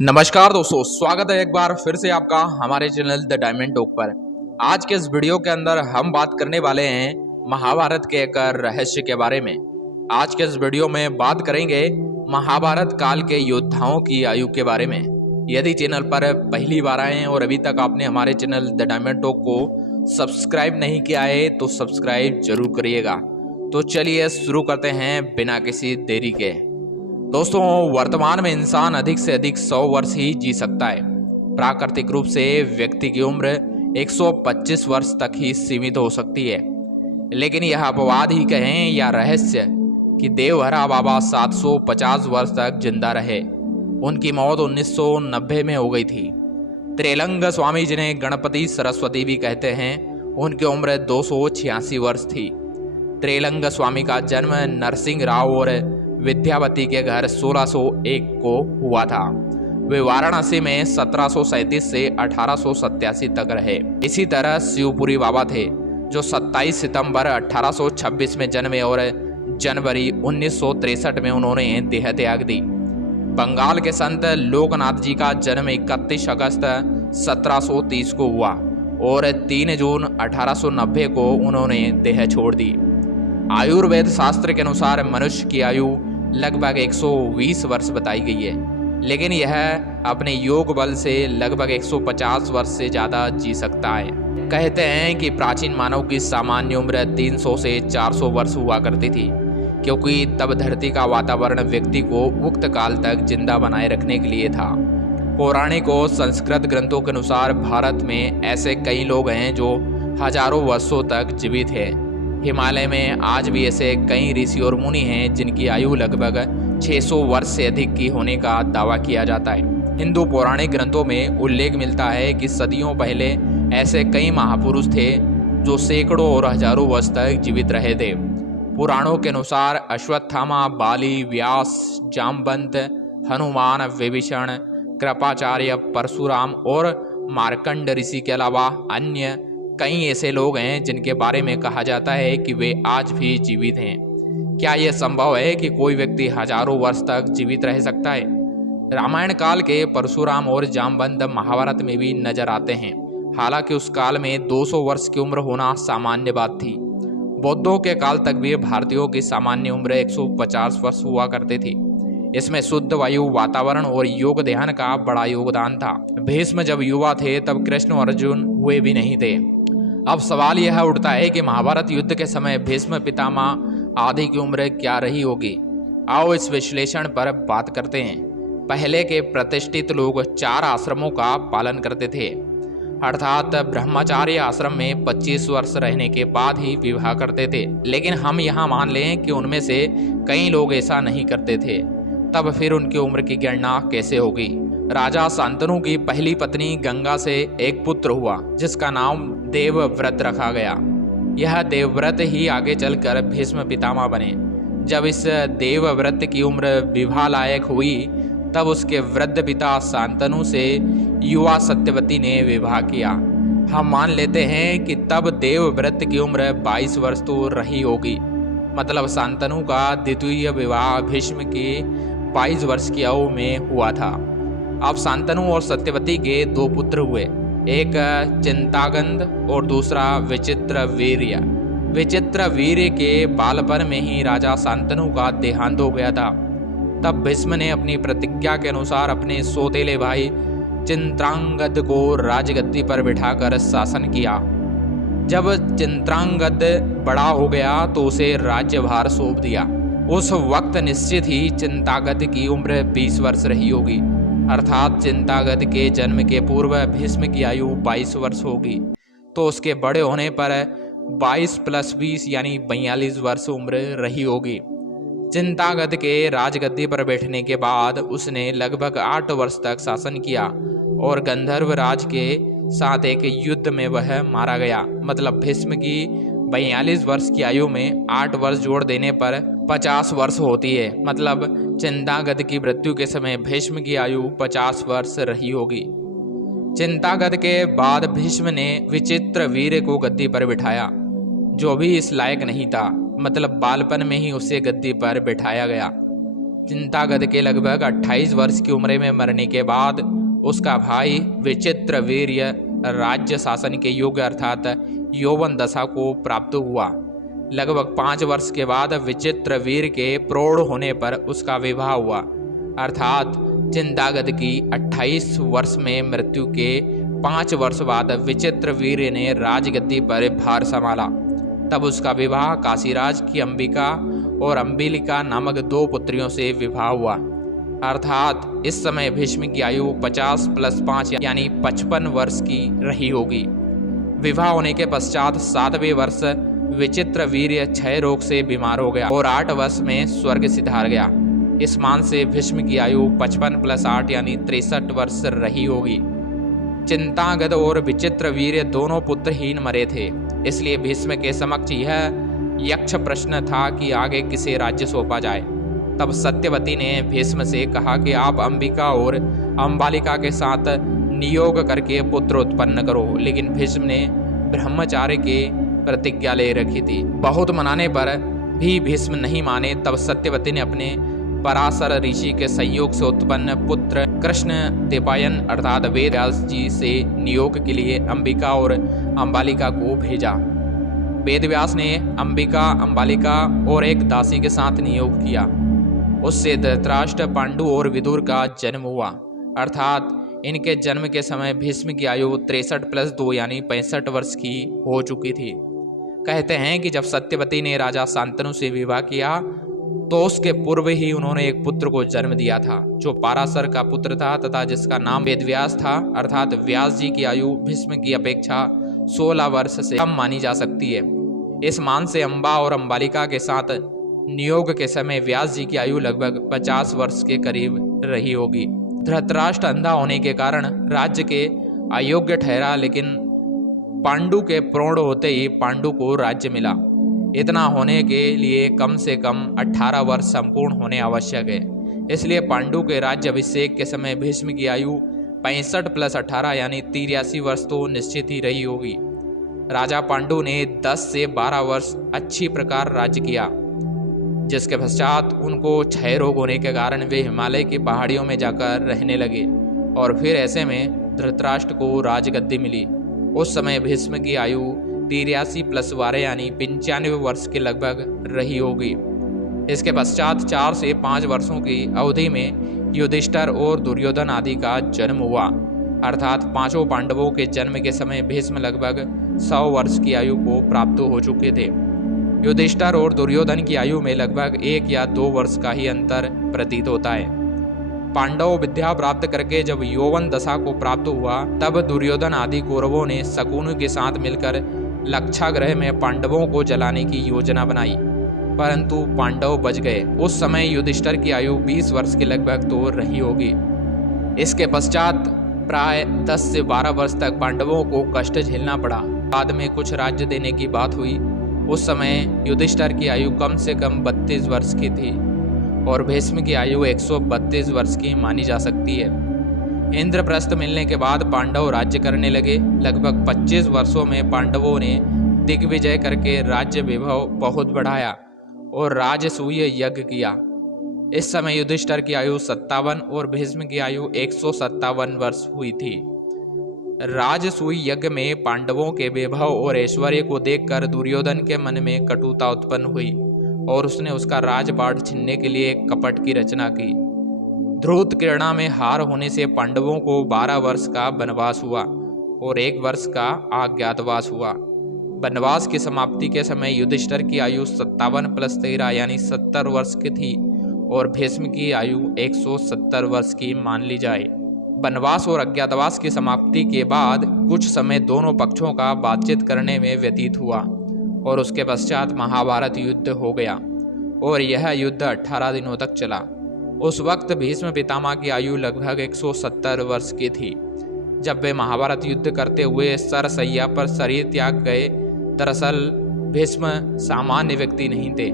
नमस्कार दोस्तों, स्वागत है एक बार फिर से आपका हमारे चैनल द डायमंड टॉक पर। आज के इस वीडियो के अंदर हम बात करने वाले हैं महाभारत के एक रहस्य के बारे में। आज के इस वीडियो में बात करेंगे महाभारत काल के योद्धाओं की आयु के बारे में। यदि चैनल पर पहली बार आए हैं और अभी तक आपने हमारे चैनल द डायमंड टॉक को सब्सक्राइब नहीं किया है तो सब्सक्राइब जरूर करिएगा। तो चलिए शुरू करते हैं बिना किसी देरी के। दोस्तों, वर्तमान में इंसान अधिक से अधिक 100 वर्ष ही जी सकता है। प्राकृतिक रूप से व्यक्ति की उम्र 125 वर्ष तक ही सीमित हो सकती है, लेकिन यह अपवाद ही कहें या रहस्य कि देवहरा बाबा 750 वर्ष तक जिंदा रहे। उनकी मौत 1990 में हो गई थी। त्रिलंग स्वामी, जिन्हें गणपति सरस्वती भी कहते हैं, उनकी उम्र 286 वर्ष थी। त्रिलंग स्वामी का जन्म नरसिंह राव और विद्यावती के घर 1601 को हुआ था। वे वाराणसी में 1737 से 1887 तक रहे। इसी तरह शिवपुरी बाबा थे, जो 27 सितंबर 1826 में जन्मे और जनवरी 1963 में उन्होंने देह त्याग दी। बंगाल के संत लोकनाथ जी का जन्म 31 अगस्त 1730 को हुआ और 3 जून 1890 को उन्होंने देह छोड़ दी। आयुर्वेद शास्त्र के अनुसार मनुष्य की आयु लगभग 120 वर्ष बताई गई है, लेकिन यह अपने योग बल से लगभग 150 वर्ष से ज़्यादा जी सकता है। कहते हैं कि प्राचीन मानव की सामान्य उम्र 300 से 400 वर्ष हुआ करती थी, क्योंकि तब धरती का वातावरण व्यक्ति को उक्त काल तक जिंदा बनाए रखने के लिए था। पौराणिक और संस्कृत ग्रंथों के अनुसार भारत में ऐसे कई लोग हैं जो हजारों वर्षों तक जीवित हैं। हिमालय में आज भी ऐसे कई ऋषि और मुनि हैं जिनकी आयु लगभग 600 वर्ष से अधिक की होने का दावा किया जाता है। हिंदू पौराणिक ग्रंथों में उल्लेख मिलता है कि सदियों पहले ऐसे कई महापुरुष थे जो सैकड़ों और हजारों वर्ष तक जीवित रहे थे। पुराणों के अनुसार अश्वत्थामा, बाली, व्यास, जामवंत, हनुमान, विभीषण, कृपाचार्य, परशुराम और मार्कंड ऋषि के अलावा अन्य कई ऐसे लोग हैं जिनके बारे में कहा जाता है कि वे आज भी जीवित हैं। क्या यह संभव है कि कोई व्यक्ति हजारों वर्ष तक जीवित रह सकता है? रामायण काल के परशुराम और जामवंत महाभारत में भी नजर आते हैं। हालांकि उस काल में 200 वर्ष की उम्र होना सामान्य बात थी। बौद्धों के काल तक भी भारतीयों की सामान्य उम्र 150 वर्ष हुआ करती थी। इसमें शुद्ध वायु, वातावरण और योग ध्यान का बड़ा योगदान था। भीष्म जब युवा थे तब कृष्ण और अर्जुन हुए भी नहीं थे। अब सवाल यह उठता है कि महाभारत युद्ध के समय भीष्म पितामह आदि की उम्र क्या रही होगी। आओ इस विश्लेषण पर बात करते हैं। पहले के प्रतिष्ठित लोग 4 आश्रमों का पालन करते थे, अर्थात ब्रह्मचार्य आश्रम में 25 वर्ष रहने के बाद ही विवाह करते थे। लेकिन हम यहाँ मान लें कि उनमें से कई लोग ऐसा नहीं करते थे, तब फिर उनकी उम्र की गणना कैसे होगी? राजा शांतनु की पहली पत्नी गंगा से एक पुत्र हुआ जिसका नाम देवव्रत रखा गया। यह देवव्रत ही आगे चलकर भीष्म पितामह बने। जब इस देवव्रत की उम्र विवाह लायक हुई तब उसके वृद्ध पिता शांतनु से युवा सत्यवती ने विवाह किया। हम मान लेते हैं कि तब देवव्रत की उम्र 22 वर्ष तो रही होगी। मतलब शांतनु का द्वितीय विवाह भीष्म की 22 वर्ष की आयु में हुआ था। अब शांतनु और सत्यवती के 2 पुत्र हुए, एक चिंतागंध और दूसरा विचित्रवीर्य। विचित्रवीर्य के बालपन में ही राजा शांतनु का देहांत हो गया था। तब भीष्म ने अपनी प्रतिज्ञा के अनुसार अपने सौतेले भाई चित्रांगद को राजगद्दी पर बिठाकर शासन किया। जब चित्रांगद बड़ा हो गया तो उसे राज्यभार सौंप दिया। उस वक्त निश्चित ही चिंतागद की उम्र 20 वर्ष रही होगी, अर्थात चिंतागद के जन्म के पूर्व भीष्म की आयु 22 वर्ष होगी। तो उसके बड़े होने पर 22 + 20 यानी 42 वर्ष उम्र रही होगी। चिंतागद के राजगद्दी पर बैठने के बाद उसने लगभग 8 वर्ष तक शासन किया और गंधर्व राज के साथ एक युद्ध में वह मारा गया। मतलब भीष्म की 42 वर्ष की आयु में 8 वर्ष जोड़ देने पर 50 वर्ष होती है। मतलब चिंतागद की मृत्यु के समय भीष्म की आयु 50 वर्ष रही होगी। चिंतागद के बाद भीष्म ने विचित्रवीर्य को गद्दी पर बिठाया, जो भी इस लायक नहीं था। मतलब बालपन में ही उसे गद्दी पर बिठाया गया। चिंतागद के लगभग 28 वर्ष की उम्र में मरने के बाद उसका भाई विचित्रवीर्य राज्य शासन के योग्य अर्थात यौवन दशा को प्राप्त हुआ। लगभग 5 वर्ष के बाद विचित्रवीर्य के प्रौढ़ होने पर उसका विवाह हुआ, अर्थात चिंतागद की 28 वर्ष में मृत्यु के 5 वर्ष बाद विचित्रवीर्य ने राजगद्दी पर भार संभाला। तब उसका विवाह काशीराज की अंबिका और अंबिलिका नामक 2 पुत्रियों से विवाह हुआ, अर्थात इस समय भीष्म की आयु 50 + 5 यानी 55 वर्ष की रही होगी। विवाह होने के पश्चात 7वें वर्ष विचित्रवीर्य क्षय रोग से बीमार हो गया और 8 वर्ष में स्वर्ग सिधार गया। इस मान से भीष्म की आयु 55 + 8 यानी 63 वर्ष रही होगी। चिंतागद और विचित्रवीर्य दोनों पुत्रहीन मरे थे, इसलिए भीष्म के समक्ष यह यक्ष प्रश्न था कि आगे किसे राज्य सौंपा जाए। तब सत्यवती ने भीष्म से कहा कि आप अंबिका और अंबालिका के साथ नियोग करके पुत्र उत्पन्न करो, लेकिन भीष्म ने ब्रह्मचार्य के प्रतिज्ञा ले रखी थी। बहुत मनाने पर भी भीष्म नहीं माने। तब सत्यवती ने अपने पराशर ऋषि के संयोग से उत्पन्न पुत्र कृष्ण देवयान अर्थात वेद व्यास जी से नियोग के लिए अंबिका और अंबालिका को भेजा। वेद व्यास ने अंबिका, अंबालिका और एक दासी के साथ नियोग किया। उससे धृतराष्ट्र, पांडु और विदुर का जन्म हुआ, अर्थात इनके जन्म के समय भीष्म की आयु 63 + 2 यानी 65 वर्ष की हो चुकी थी। कहते हैं कि जब सत्यवती ने राजा शांतनु से विवाह किया तो उसके पूर्व ही उन्होंने एक पुत्र को जन्म दिया था, जो पाराशर का पुत्र था तथा जिसका नाम वेदव्यास था, अर्थात व्यास जी की आयु भीष्म की अपेक्षा 16 वर्ष से कम मानी जा सकती है। इस मान से अंबा और अंबालिका के साथ नियोग के समय व्यास जी की आयु लगभग 50 वर्ष के करीब रही होगी। धृतराष्ट्र अंधा होने के कारण राज्य के अयोग्य ठहरा, लेकिन पांडु के प्रौढ़ होते ही पांडु को राज्य मिला। इतना होने के लिए कम से कम 18 वर्ष संपूर्ण होने आवश्यक है। इसलिए पांडु के राज्य अभिषेक के समय भीष्म की आयु 65 + 18 यानी 83 वर्ष तो निश्चित ही रही होगी। राजा पांडु ने 10 से 12 वर्ष अच्छी प्रकार राज्य किया, जिसके पश्चात उनको क्षय रोग होने के कारण वे हिमालय की पहाड़ियों में जाकर रहने लगे और फिर ऐसे में धृतराष्ट्र को राजगद्दी मिली। उस समय भीष्म की आयु 83 + 12 यानी 95 वर्ष के लगभग रही होगी। इसके पश्चात 4 से 5 वर्षों की अवधि में युधिष्ठिर और दुर्योधन आदि का जन्म हुआ, अर्थात 5 पांडवों के जन्म के समय भीष्म लगभग 100 वर्ष की आयु को प्राप्त हो चुके थे। युधिष्ठिर और दुर्योधन की आयु में लगभग 1 या 2 वर्ष का ही अंतर प्रतीत होता है। पांडव विद्या प्राप्त करके जब यौवन दशा को प्राप्त हुआ, तब दुर्योधन आदि कौरवों ने शकुनि के साथ मिलकर लक्षागृह में पांडवों को जलाने की योजना बनाई, परंतु पांडव बच गए। उस समय युधिष्ठिर की आयु 20 वर्ष के लगभग तो रही होगी। इसके पश्चात प्राय 10 से 12 वर्ष तक पांडवों को कष्ट झेलना पड़ा। बाद में कुछ राज्य देने की बात हुई। उस समय युधिष्ठिर की आयु कम से कम 32 वर्ष की थी और भीष्म की आयु 132 वर्ष की मानी जा सकती है। इंद्रप्रस्थ मिलने के बाद पांडव राज्य करने लगे। लगभग 25 वर्षों में पांडवों ने दिग्विजय करके राज्य वैभव बहुत बढ़ाया और राजसूय यज्ञ किया। इस समय युधिष्ठिर की आयु 57 और भीष्म की आयु 157 वर्ष हुई थी। राजसूय यज्ञ में पांडवों के वैभव और ऐश्वर्य को देखकर दुर्योधन के मन में कटुता उत्पन्न हुई और उसने उसका राजपाट छीनने के लिए एक कपट की रचना की। ध्रुत क्रीड़ा में हार होने से पांडवों को 12 वर्ष का वनवास हुआ और 1 वर्ष का अज्ञातवास हुआ। वनवास की समाप्ति के समय युधिष्ठिर की आयु 57 + 13 यानी 70 वर्ष की थी और भीष्म की आयु 170 वर्ष की मान ली जाए। वनवास और अज्ञातवास की समाप्ति के बाद कुछ समय दोनों पक्षों का बातचीत करने में व्यतीत हुआ और उसके पश्चात महाभारत युद्ध हो गया और यह युद्ध 18 दिनों तक चला। उस वक्त भीष्म पितामह की आयु लगभग 170 वर्ष की थी जब वे महाभारत युद्ध करते हुए सरसैया पर शरीर त्याग गए। दरअसल भीष्म सामान्य व्यक्ति नहीं थे,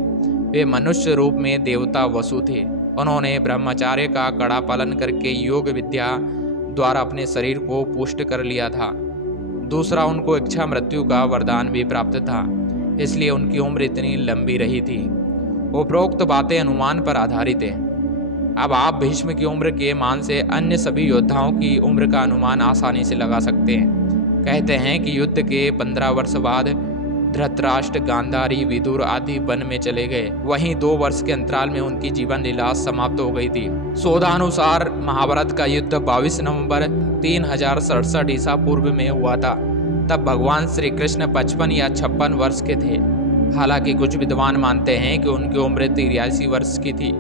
वे मनुष्य रूप में देवता वसु थे। उन्होंने ब्रह्मचार्य का कड़ा पालन करके योग विद्या द्वारा अपने शरीर को पुष्ट कर लिया था। दूसरा, उनको इच्छा मृत्यु का वरदान भी प्राप्त था, इसलिए उनकी उम्र इतनी लंबी रही थी। उपरोक्त बातें अनुमान पर आधारित है। अब आप भीष्म की उम्र के मान से अन्य सभी योद्धाओं की उम्र का अनुमान आसानी से लगा सकते हैं। कहते हैं कि युद्ध के 15 वर्ष बाद धृतराष्ट्र, गांधारी, विदुर आदि वन में चले गए। वहीं 2 वर्ष के अंतराल में उनकी जीवन लीला समाप्त हो गई थी। शोधानुसार महाभारत का युद्ध 22 नवंबर 3067 ईसा पूर्व में हुआ था। तब भगवान श्री कृष्ण 55 या 56 वर्ष के थे। हालांकि कुछ विद्वान मानते हैं कि उनकी उम्र 83 वर्ष की थी।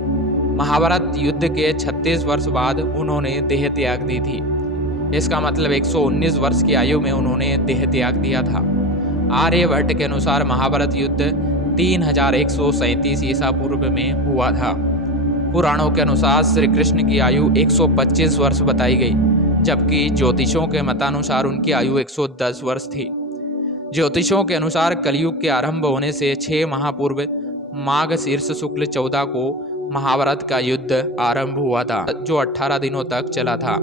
महाभारत युद्ध के 36 वर्ष बाद उन्होंने देह त्याग दी थी। इसका मतलब 119 वर्ष की आयु में उन्होंने देह त्याग दिया था। आर्यभट्ट के अनुसार महाभारत युद्ध 3137 ईसा पूर्व में हुआ था। पुराणों के अनुसार श्री कृष्ण की आयु 125 वर्ष बताई गई, जबकि ज्योतिषों के मतानुसार उनकी आयु 110 वर्ष थी। ज्योतिषों के अनुसार कलयुग के आरंभ होने से 6 माह पूर्व माघ शीर्ष शुक्ल 14 को महाभारत का युद्ध आरंभ हुआ था, जो 18 दिनों तक चला था।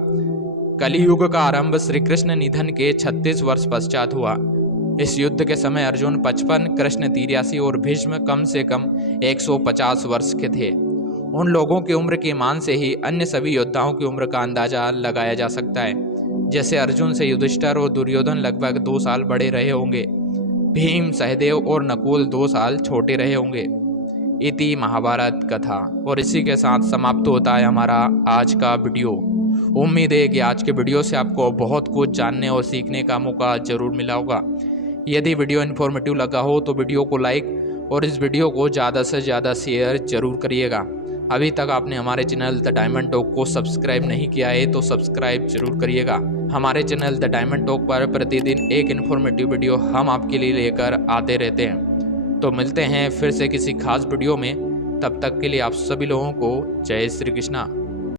कलियुग का आरंभ श्री कृष्ण निधन के 36 वर्ष पश्चात हुआ। इस युद्ध के समय अर्जुन 55, कृष्ण 83 और भीष्म कम से कम 150 वर्ष के थे। उन लोगों की उम्र के मान से ही अन्य सभी योद्धाओं की उम्र का अंदाजा लगाया जा सकता है। जैसे अर्जुन से युधिष्ठिर और दुर्योधन लगभग 2 साल बड़े रहे होंगे। भीम, सहदेव और नकुल 2 साल छोटे रहे होंगे। इति महाभारत कथा। और इसी के साथ समाप्त होता है हमारा आज का वीडियो। उम्मीद है कि आज के वीडियो से आपको बहुत कुछ जानने और सीखने का मौका जरूर मिला होगा। यदि वीडियो इन्फॉर्मेटिव लगा हो तो वीडियो को लाइक और इस वीडियो को ज़्यादा से ज़्यादा शेयर जरूर करिएगा। अभी तक आपने हमारे चैनल द डायमंड टॉक को सब्सक्राइब नहीं किया है तो सब्सक्राइब जरूर करिएगा। हमारे चैनल द डायमंड टॉक पर प्रतिदिन एक इन्फॉर्मेटिव वीडियो हम आपके लिए लेकर आते रहते हैं। तो मिलते हैं फिर से किसी खास वीडियो में। तब तक के लिए आप सभी लोगों को जय श्री कृष्णा।